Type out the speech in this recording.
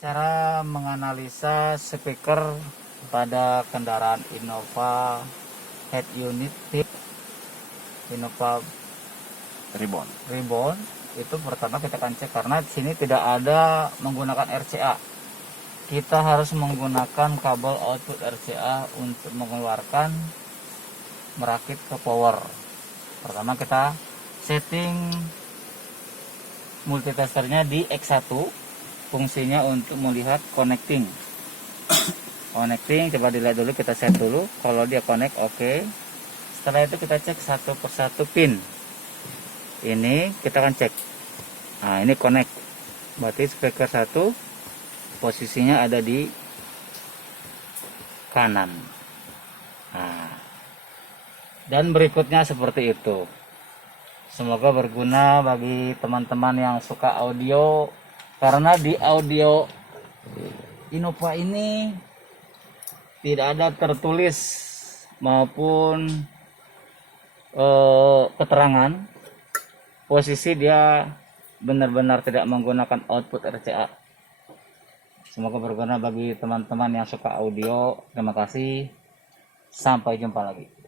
Cara menganalisa speaker pada kendaraan Innova head unit tip Innova Reborn itu pertama kita akan cek, karena di sini tidak ada menggunakan RCA. Kita harus menggunakan kabel output RCA untuk mengeluarkan merakit ke power. Pertama kita setting multitesternya di X1, fungsinya untuk melihat connecting. Coba dilihat dulu, kita set dulu. Kalau dia connect, oke. Setelah itu kita cek satu persatu pin. Ini kita akan cek. Nah, ini connect. Berarti speaker 1 posisinya ada di kanan. Nah, dan berikutnya seperti itu. Semoga berguna bagi teman-teman yang suka audio, karena di audio Innova ini tidak ada tertulis maupun keterangan posisi dia benar-benar tidak menggunakan output RCA. Semoga berguna bagi teman-teman yang suka audio. Terima kasih, sampai jumpa lagi.